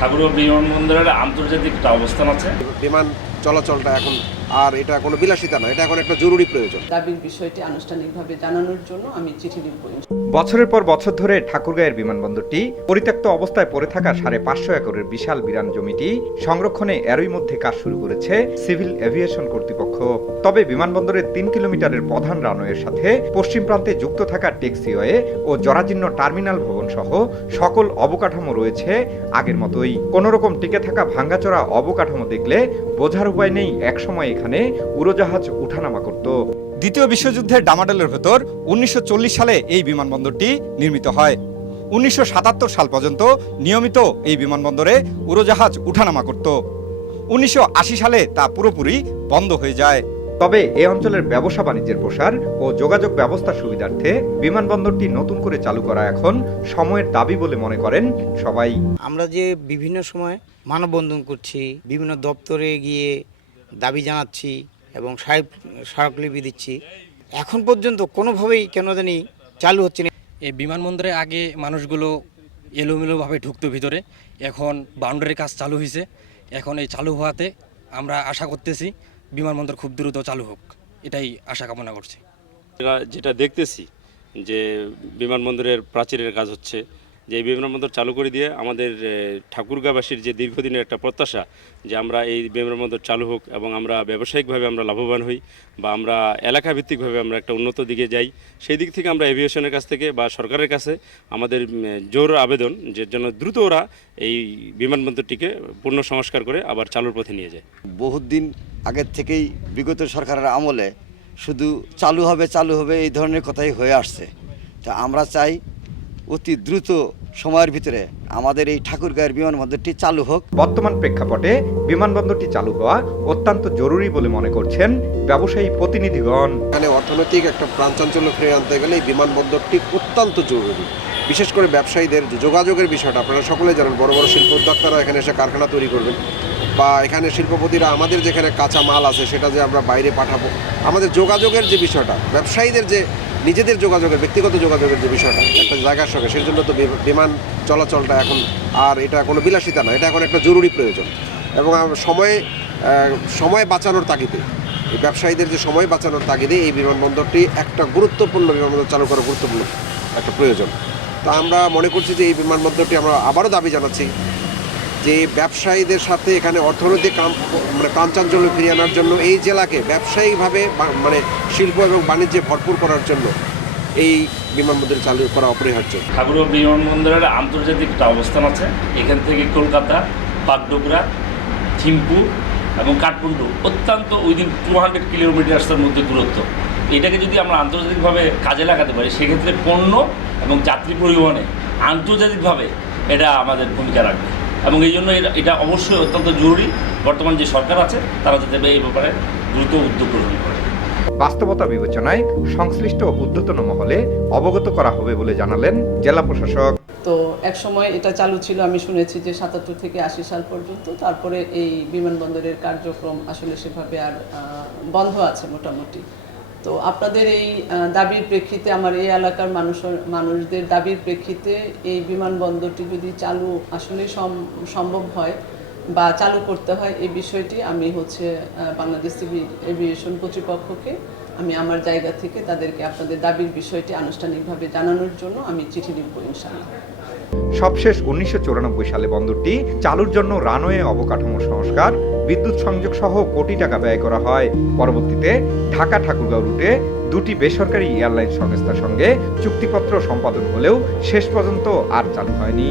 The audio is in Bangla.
ঠাকুরগাঁও বিমানবন্দরের আন্তর্জাতিক অবস্থান আছে। বিমান চলাচলটা এখন আর এটা কোনো বিলাসিতা না এটা এখন একটা জরুরি প্রয়োজন। দাবির বিষয়টি আনুষ্ঠানিকভাবে জানানোর জন্য আমি চিঠি লিখব বছরের পর বছর ধরে ঠাকুরগাঁয়ের বিমানবন্দরটি পরিত্যক্ত অবস্থায় পড়ে থাকা সাড়ে পাঁচশো একরের বিশাল বিরান জমিটি সংরক্ষণে এরই মধ্যে কাজ শুরু করেছে সিভিল এভিয়েশন কর্তৃপক্ষ। তবে বিমানবন্দরের তিন কিলোমিটারের প্রধান রানওয়ের সাথে পশ্চিম প্রান্তে যুক্ত থাকা ট্যাক্সিওয়ে ও জরাজীর্ণ টার্মিনাল ভবন সহ সকল অবকাঠামো রয়েছে আগের মতোই। কোনো রকম টিকে থাকা ভাঙ্গাচোরা অবকাঠামো দেখলে বোঝার উপায় নেই একসময় এখানে উড়োজাহাজ উঠানামা করত। দ্বিতীয় বিশ্বযুদ্ধের ডামাডোলের ভেতর উনিশশো সালে এই বিমানবন্দরটি নির্মিত হয়। উনিশশো সাতাত্তর সাল পর্যন্ত নিয়মিত এই বিমানবন্দরে উড়োজাহাজ উঠানামা করত। উনিশশো আশি সালে তা পুরোপুরি বন্ধ হয়ে যায়। তবে এ অঞ্চলের ব্যবসা বাণিজ্যের প্রসার ও যোগাযোগ ব্যবস্থা সুবিধার্থে বিমানবন্দরটি নতুন করে চালু করা এখন সময়ের দাবি বলে মনে করেন সবাই। আমরা যে বিভিন্ন সময় মানববন্ধন করছি বিভিন্ন দপ্তরে গিয়ে দাবি জানাচ্ছি এবং সাহেব স্মারকলিপি দিচ্ছি। এখন পর্যন্ত কোনোভাবেই কেন জানি চালু হচ্ছে না। এই বিমানবন্দরে আগে মানুষগুলো এলোমেলোভাবে ঢুকতো ভিতরে। এখন বাউন্ডারির কাজ চালু হয়েছে এখন এই চালু হওয়াতে আমরা আশা করতেছি বিমানবন্দর খুব দ্রুত চালু হোক। এটাই আশা কামনা করছি। যেটা যেটা দেখতেছি যে বিমানবন্দরের প্রাচীরের কাজ হচ্ছে যে এই বিমানবন্দর চালু করে দিয়ে আমাদের ঠাকুরগাঁবাসীর যে দীর্ঘদিনের একটা প্রত্যাশা যে আমরা এই বিমানবন্দর চালু হোক এবং আমরা ব্যবসায়িকভাবে আমরা লাভবান হই বা আমরা এলাকা ভিত্তিকভাবে আমরা একটা উন্নত দিকে যাই, সেই দিক থেকে আমরা এভিয়েশনের কাছ থেকে বা সরকারের কাছে আমাদের জোর আবেদন যে জন্য দ্রুত ওরা এই বিমানবন্দরটিকে পূর্ণ সংস্কার করে আবার চালুর পথে নিয়ে যায়। বহুত দিন আগের থেকেই বিগত সরকারের আমলে শুধু চালু হবে চালু হবে এই ধরনের কথাই হয়ে আসছে। তা আমরা চাই অতি দ্রুত সময়ের ভিতরে আমাদের এই ঠাকুরগাঁয়ের বিমানবন্দরটি চালু হোক। বর্তমান প্রেক্ষাপটে বিমানবন্দরটি চালু হওয়া অত্যন্ত জরুরি বলে মনে করছেন ব্যবসায়ী প্রতিনিধিগণ। এখানে অর্থনৈতিক একটা প্রাঞ্চাঞ্চল্য ফিরে আনতে গেলে এই বিমানবন্দরটি অত্যন্ত জরুরি। বিশেষ করে ব্যবসায়ীদের যে যোগাযোগের বিষয়টা আপনারা সকলে জানেন বড় বড় শিল্প উদ্যোক্তারা এখানে এসে কারখানা তৈরি করবেন বা এখানে শিল্পপতিরা আমাদের যেখানে কাঁচা মাল আছে সেটা যে আমরা বাইরে পাঠাবো। আমাদের যোগাযোগের যে বিষয়টা ব্যবসায়ীদের যে নিজেদের যোগাযোগের, ব্যক্তিগত যোগাযোগের যে বিষয়টা, একটা জায়গার সঙ্গে সেই জন্য তো বিমান চলাচলটা এখন আর এটা কোনো বিলাসিতা না এটা এখন একটা জরুরি প্রয়োজন। এবং সময় সময় বাঁচানোর তাগিদে ব্যবসায়ীদের যে সময় বাঁচানোর তাগিদে এই বিমানবন্দরটি একটা গুরুত্বপূর্ণ বিমানবন্দর চালু করা গুরুত্বপূর্ণ একটা প্রয়োজন। তা আমরা মনে করছি যে এই বিমানবন্দরটি আমরা আবারও দাবি জানাচ্ছি যে ব্যবসায়ীদের সাথে এখানে অর্থনৈতিক মানে কাঞ্চাঞ্চল্য ফিরিয়ে আনার জন্য এই জেলাকে ব্যবসায়িকভাবে মানে শিল্প এবং বাণিজ্যে ভরপুর করার জন্য এই বিমানবন্দর চালু করা অপরিহার্য। ঠাকুরগাঁও বিমানবন্দরের আন্তর্জাতিক একটা অবস্থান আছে। এখান থেকে কলকাতা বাগডোগরা থিম্পু এবং কাঠমান্ডু অত্যন্ত উইদিন টু হান্ড্রেড কিলোমিটার্সের মধ্যে দূরত্ব। এটাকে যদি আমরা আন্তর্জাতিকভাবে কাজে লাগাতে পারি, সেক্ষেত্রে পণ্য এবং যাত্রী পরিবহনে আন্তর্জাতিকভাবে এটা আমাদের ভূমিকা রাখবে। এবং এই জন্য এটা- এটা অবশ্যই অত্যন্ত জরুরি। বর্তমান যে সরকার আছে তারা যাতে এই ব্যাপারে দ্রুত উদ্যোগ গ্রহণ করে। বাস্তবতা বিবেচনায় সংশ্লিষ্ট ঊর্ধ্বতন মহলে অবগত করা হবে বলে জানালেন জেলা প্রশাসক। তো এক সময় এটা চালু ছিল আমি শুনেছি যে সাতাত্তর থেকে আশি সাল পর্যন্ত। তারপরে এই বিমানবন্দরের কার্যক্রম আসলে সেভাবে আর আহ, বন্ধ আছে মোটামুটি। তো আপনাদের এই দাবির প্রেক্ষিতে আমার এই এলাকার মানুষ মানুষদের দাবির প্রেক্ষিতে এই বিমানবন্দরটি যদি চালু আসলে সম্ভব হয় বা চালু করতে হয় এই বিষয়টি, আমি হচ্ছে বাংলাদেশ সিভিল এভিয়েশন কর্তৃপক্ষকে, আমি আমার জায়গা থেকে তাদেরকে আপনাদের দাবির বিষয়টি আনুষ্ঠানিকভাবে জানানোর জন্য আমি চিঠি লিখব ইনশাআল্লাহ। সবশেষ উনিশশো সালে বন্দরটি চালুর জন্য রানওয়ে অবকাঠামো সংস্কার, বিদ্যুৎ সংযোগ সহ কোটি টাকা ব্যয় করা হয়। পরবর্তীতে ঢাকা ঠাকুরগাঁও রুটে দুটি বেসরকারি এয়ারলাইন সংস্থার সঙ্গে চুক্তিপত্র সম্পাদন হলেও শেষ পর্যন্ত আর চালু হয়নি।